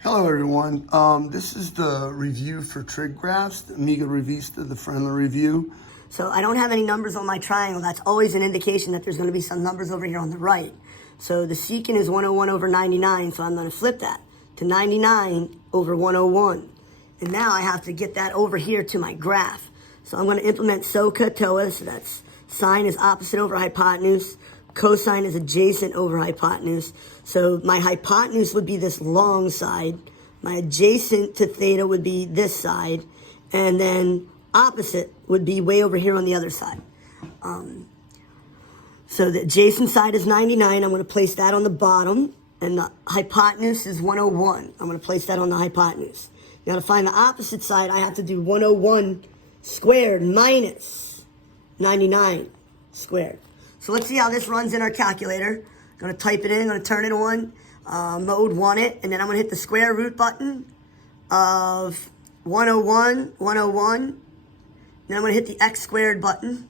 Hello everyone, this is the review for Trig graphs, the Amiga Revista, the friendly review. So I don't have any numbers on my triangle. That's always an indication that there's going to be some numbers over here on the right. So the secant is 101 over 99, so I'm going to flip that to 99 over 101. And now I have to get that over here to my graph. So I'm going to implement Sohcahtoa, so that's sine is opposite over hypotenuse, cosine is adjacent over hypotenuse. So my hypotenuse would be this long side. My adjacent to theta would be this side. And then opposite would be way over here on the other side. So the adjacent side is 99. I'm going to place that on the bottom. And the hypotenuse is 101. I'm going to place that on the hypotenuse. Now to find the opposite side, I have to do 101 squared minus 99 squared. So let's see how this runs in our calculator. I'm going to type it in. I'm going to turn it on. Mode 1 it. And then I'm going to hit the square root button of 101. Then I'm going to hit the x squared button.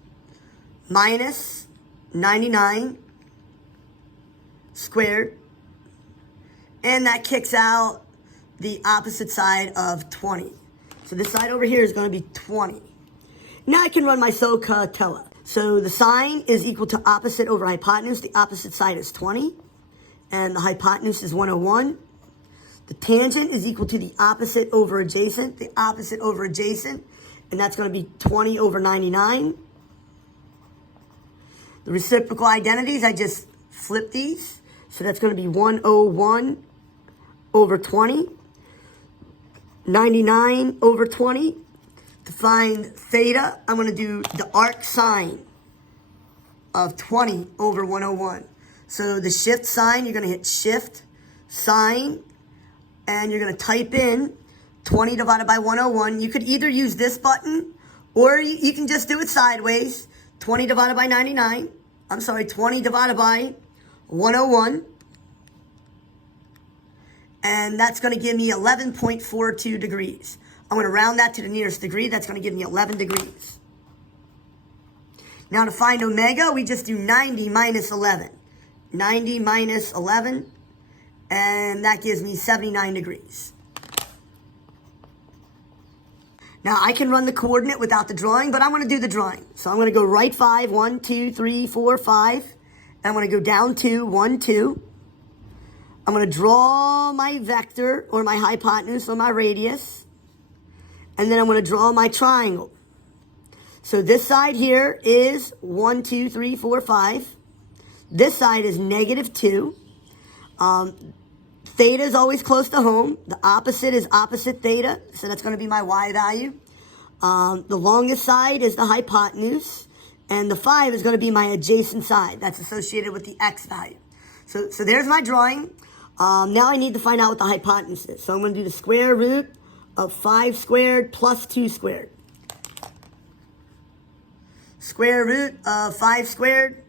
Minus 99 squared. And that kicks out the opposite side of 20. So this side over here is going to be 20. Now I can run my Sohcahtoa. So the sine is equal to opposite over hypotenuse. The opposite side is 20. And the hypotenuse is 101. The tangent is equal to the opposite over adjacent. The opposite over adjacent. And that's going to be 20 over 99. The reciprocal identities, I just flip these. So that's going to be 101 over 20. 99 over 20. To find theta, I'm going to do the arc sine of 20 over 101. So the shift sign, you're going to hit shift, sine, and you're going to type in 20 divided by 101. You could either use this button, or you can just do it sideways. 20 divided by 99. 20 divided by 101. And that's going to give me 11.42 degrees. I'm going to round that to the nearest degree. That's going to give me 11 degrees. Now to find omega, we just do 90 minus 11. 90 minus 11. And that gives me 79 degrees. Now I can run the coordinate without the drawing, but I'm going to do the drawing. So I'm going to go right 5, 1, 2, 3, 4, 5. And I'm going to go down 2, 1, 2. I'm going to draw my vector, or my hypotenuse, or my radius. And then I'm going to draw my triangle. So this side here is 1, 2, 3, 4, 5. This side is negative 2. Theta is always close to home. The opposite is opposite theta. So that's going to be my y value. The longest side is the hypotenuse. And the 5 is going to be my adjacent side. That's associated with the x value. So there's my drawing. Now I need to find out what the hypotenuse is. So I'm going to do the square root of 5 squared plus 2 squared. Square root of 5 squared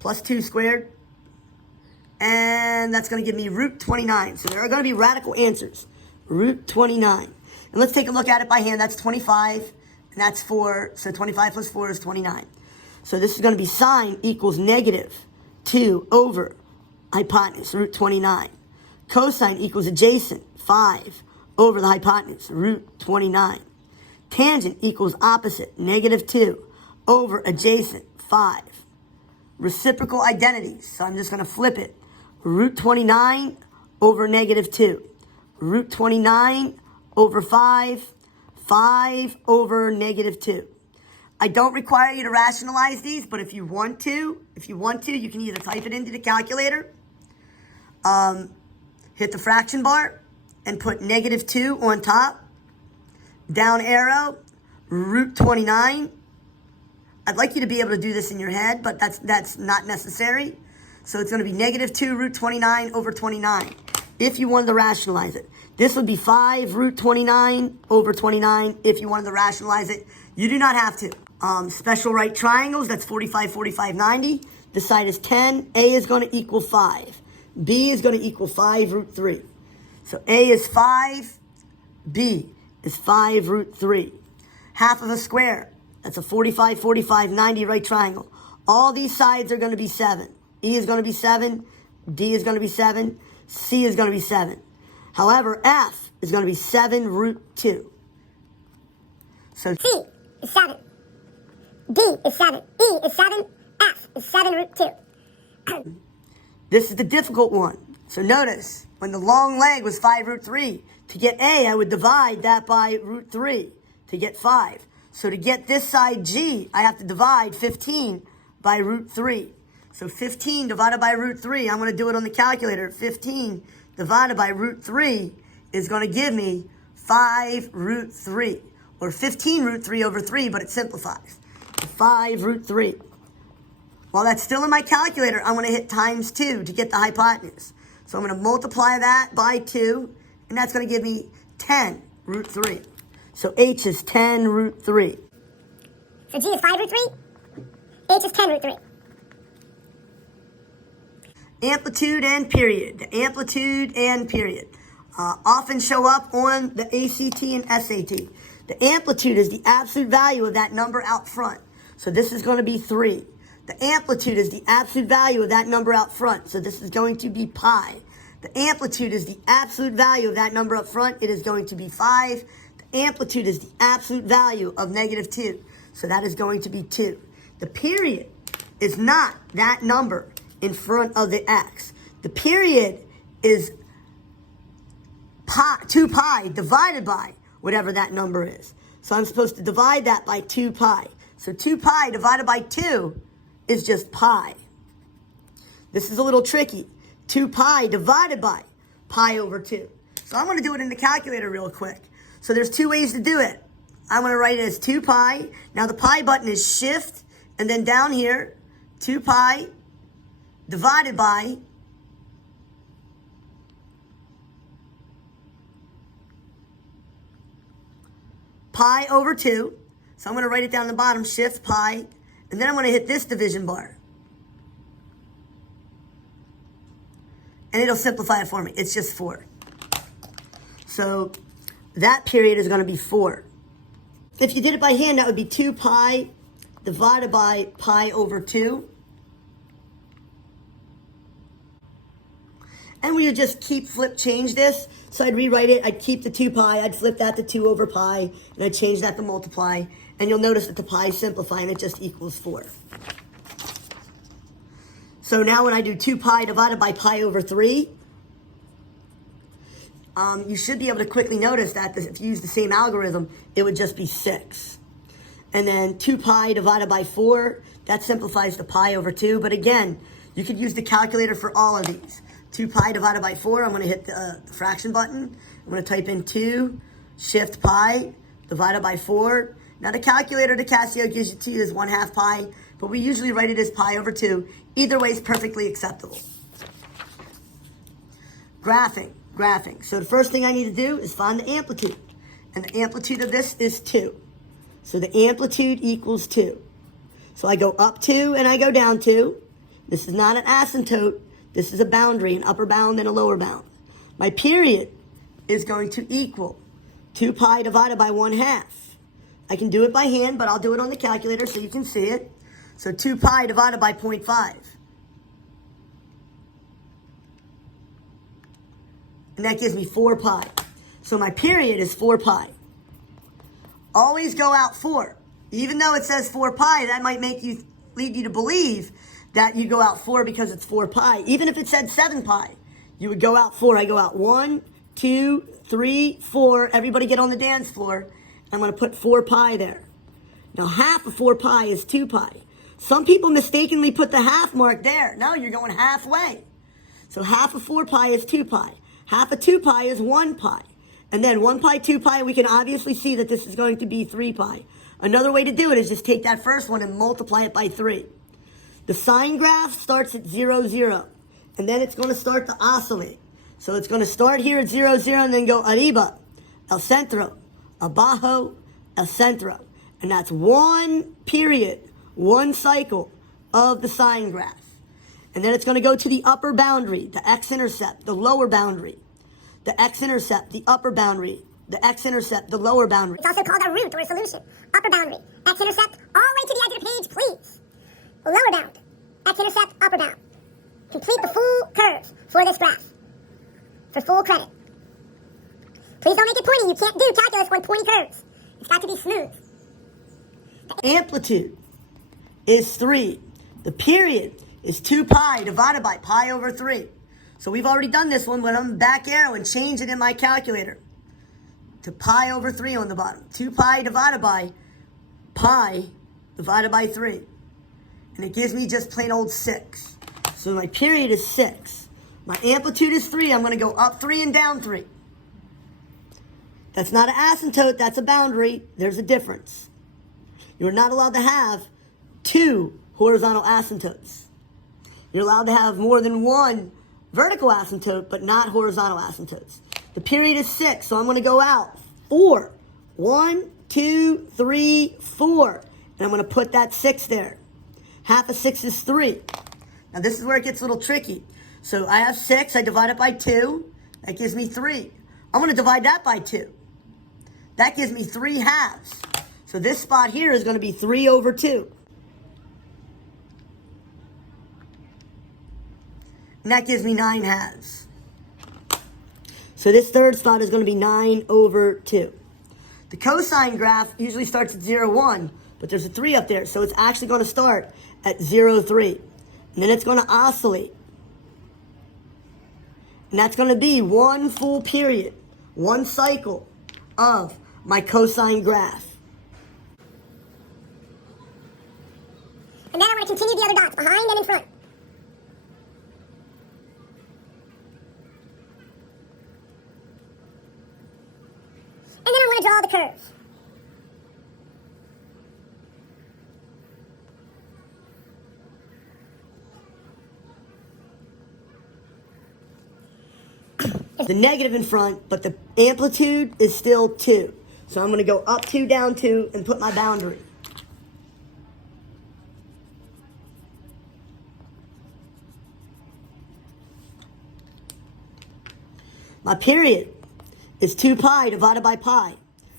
plus 2 squared. And that's going to give me root 29. So there are going to be radical answers. Root 29. And let's take a look at it by hand. That's 25. And that's 4. So 25 plus 4 is 29. So this is going to be sine equals negative 2 over hypotenuse, root 29. Cosine equals adjacent, 5 over the hypotenuse, root 29. Tangent equals opposite, negative 2 over adjacent, 5. Reciprocal identities, so I'm just going to flip it. Root 29 over negative 2. Root 29 over 5. 5 over negative 2. I don't require you to rationalize these, but if you want to, you can either type it into the calculator, hit the fraction bar, and put negative 2 on top, down arrow, root 29. I'd like you to be able to do this in your head, but that's not necessary. So it's going to be negative 2 root 29 over 29, if you wanted to rationalize it. This would be 5 root 29 over 29, if you wanted to rationalize it. You do not have to. Special right triangles, that's 45, 45, 90. This side is 10. A is going to equal 5. B is going to equal 5 root 3. So A is 5. B is 5 root 3. Half of a square. That's a 45, 45, 90 right triangle. All these sides are going to be 7. E is going to be 7. D is going to be 7. C is going to be 7. However, f is going to be 7 root 2. So C is 7. D is 7. E is 7. F is 7 root 2. this is the difficult one. So notice, when the long leg was 5 root 3, to get A, I would divide that by root 3 to get 5. So to get this side G, I have to divide 15 by root 3. So 15 divided by root 3, I'm going to do it on the calculator. 15 divided by root 3 is going to give me 5 root 3. Or 15 root 3 over 3, but it simplifies. 5 root 3. While that's still in my calculator, I'm going to hit times 2 to get the hypotenuse. So I'm going to multiply that by 2, and that's going to give me 10 root 3. So H is 10 root 3. So G is 5 root 3. H is 10 root 3. Amplitude and period. The amplitude and period often show up on the ACT and SAT. The amplitude is the absolute value of that number out front. So this is going to be 3. The amplitude is the absolute value of that number out front. So this is going to be pi. The amplitude is the absolute value of that number up front. It is going to be 5. The amplitude is the absolute value of negative 2. So that is going to be 2. The period is not that number in front of the x. The period is 2 pi divided by whatever that number is. So I'm supposed to divide that by 2 pi. So 2 pi divided by 2 is just pi. This is a little tricky. 2 pi divided by pi over 2. So I'm going to do it in the calculator real quick. So there's 2 ways to do it. I'm going to write it as 2 pi. Now the pi button is shift, and then down here, 2 pi divided by pi over 2. So I'm going to write it down the bottom, shift pi, and then I'm going to hit this division bar. And it'll simplify it for me. It's just 4. So that period is going to be 4. If you did it by hand, that would be 2 pi divided by pi over 2. And we would just change this. So I'd rewrite it. I'd keep the 2 pi. I'd flip that to 2 over pi. And I'd change that to multiply. And you'll notice that the pi is simplifying. It just equals 4. So now when I do 2 pi divided by pi over 3, you should be able to quickly notice that if you use the same algorithm, it would just be 6. And then 2 pi divided by 4, that simplifies to pi over 2. But again, you could use the calculator for all of these. 2 pi divided by 4, I'm going to hit the fraction button. I'm going to type in 2, shift pi, divided by 4. Now the calculator, the Casio gives you 2 is 1/2 pi, but we usually write it as pi over 2. Either way is perfectly acceptable. Graphing. So the first thing I need to do is find the amplitude. And the amplitude of this is 2. So the amplitude equals 2. So I go up 2 and I go down 2. This is not an asymptote. This is a boundary, an upper bound and a lower bound. My period is going to equal 2 pi divided by 1/2. I can do it by hand, but I'll do it on the calculator so you can see it. So 2 pi divided by 0.5. And that gives me 4 pi. So my period is 4 pi. Always go out 4. Even though it says 4 pi, that might lead you to believe that you go out 4 because it's 4 pi. Even if it said 7 pi, you would go out 4. I go out 1, 2, 3, 4. Everybody get on the dance floor. I'm going to put 4 pi there. Now half of 4 pi is 2 pi. Some people mistakenly put the half mark there. No, you're going halfway. So half of 4 pi is 2 pi. Half of 2 pi is 1 pi. And then 1 pi, 2 pi, we can obviously see that this is going to be 3 pi. Another way to do it is just take that first one and multiply it by 3. The sine graph starts at 0, 0. And then it's going to start to oscillate. So it's going to start here at 0, 0 and then go arriba, el centro, abajo, el centro. And that's one period, one cycle of the sine graph. And then it's going to go to the upper boundary, the x-intercept, the lower boundary. The x-intercept, the upper boundary. The x-intercept, the lower boundary. It's also called a root or a solution. Upper boundary. X-intercept all the way to the edge of the page, please. Lower bound. X-intercept, upper bound. Complete the full curve for this graph. For full credit. Please don't make it pointy. You can't do calculus on pointy curves. It's got to be smooth. Amplitude is 3. The period is 2 pi divided by pi over 3. So we've already done this one, but I'm going to back arrow and change it in my calculator to pi over 3 on the bottom. 2 pi divided by pi divided by 3. And it gives me just plain old 6. So my period is 6. My amplitude is 3. I'm going to go up 3 and down 3. That's not an asymptote. That's a boundary. There's a difference. You're not allowed to have 2 horizontal asymptotes. You're allowed to have more than 1 vertical asymptote, but not horizontal asymptotes. The period is 6, so I'm going to go out 4. 1, 2, 3, 4. And I'm going to put that 6 there. Half of 6 is 3. Now this is where it gets a little tricky. So I have 6, I divide it by 2. That gives me 3. I'm going to divide that by 2. That gives me 3 halves. So this spot here is going to be 3 over 2. And that gives me 9 halves. So this third spot is going to be 9 over 2. The cosine graph usually starts at 0, 1, but there's a 3 up there, so it's actually going to start at 0, 3. And then it's going to oscillate. And that's going to be 1 full period, 1 cycle of my cosine graph. And then I'm going to continue the other dots, behind and in front. And then I'm going to draw the curves. The negative in front, but the amplitude is still 2. So I'm going to go up 2, down 2, and put my boundary. My period is 2 pi divided by pi.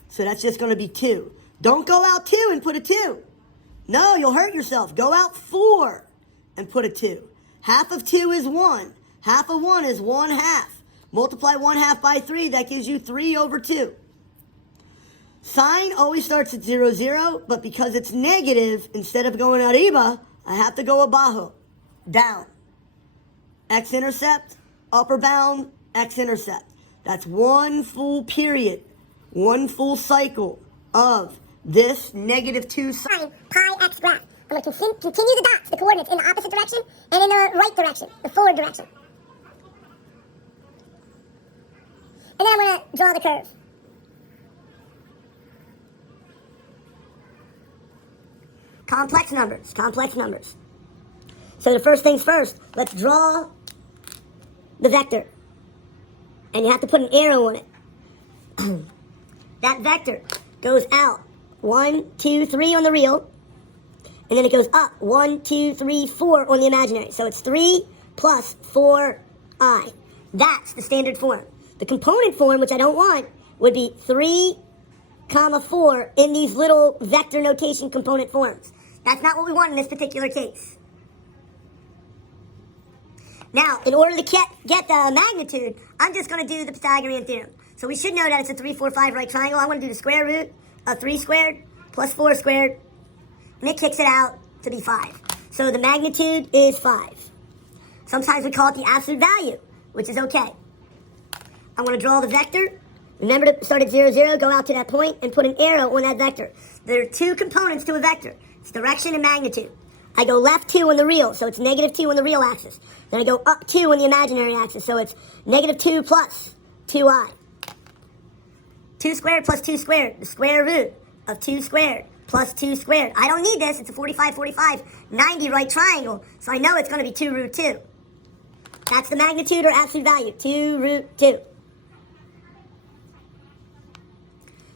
So that's just going to be 2. Don't go out 2 and put a 2. No, you'll hurt yourself. Go out 4 and put a 2. Half of 2 is 1. Half of 1 is 1 half. Multiply 1 half by 3. That gives you 3 over 2. Sine always starts at 0, 0. But because it's negative, instead of going arriba, I have to go abajo. Down. X-intercept, upper bound, x-intercept. That's 1 full period, 1 full cycle of this -2 Sine pi x graph. I'm going to continue the dots, the coordinates, in the opposite direction and in the right direction, the forward direction. And then I'm going to draw the curve. Complex numbers, complex numbers. So the first things first, let's draw the vector. And you have to put an arrow on it. That vector goes out 1, 2, 3 on the real. And then it goes up 1, 2, 3, 4 on the imaginary. So it's 3 plus 4i. That's the standard form. The component form, which I don't want, would be 3, 4 in these little vector notation component forms. That's not what we want in this particular case. Now, in order to get the magnitude, I'm just going to do the Pythagorean theorem. So we should know that it's a 3, 4, 5 right triangle. I'm going to do the square root of 3 squared plus 4 squared. And it kicks it out to be 5. So the magnitude is 5. Sometimes we call it the absolute value, which is okay. I'm going to draw the vector. Remember to start at 0, 0, go out to that point, and put an arrow on that vector. There are 2 components to a vector. It's direction and magnitude. I go left 2 on the real, so it's -2 on the real axis. Then I go up 2 on the imaginary axis, so it's -2 plus 2i. 2 squared plus 2 squared, the square root of 2 squared plus 2 squared. I don't need this. It's a 45, 45, 90 right triangle, so I know it's going to be 2 root 2. That's the magnitude or absolute value, 2 root 2.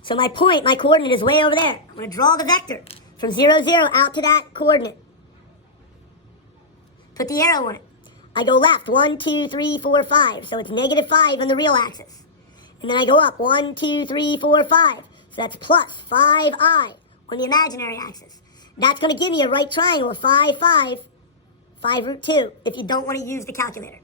So my point, my coordinate is way over there. I'm going to draw the vector from 0, 0 out to that coordinate. Put the arrow on it. I go left, 1, 2, 3, 4, 5. So it's -5 on the real axis. And then I go up, 1, 2, 3, 4, 5. So that's plus 5i on the imaginary axis. That's going to give me a right triangle of 5, 5, 5 root 2 if you don't want to use the calculator.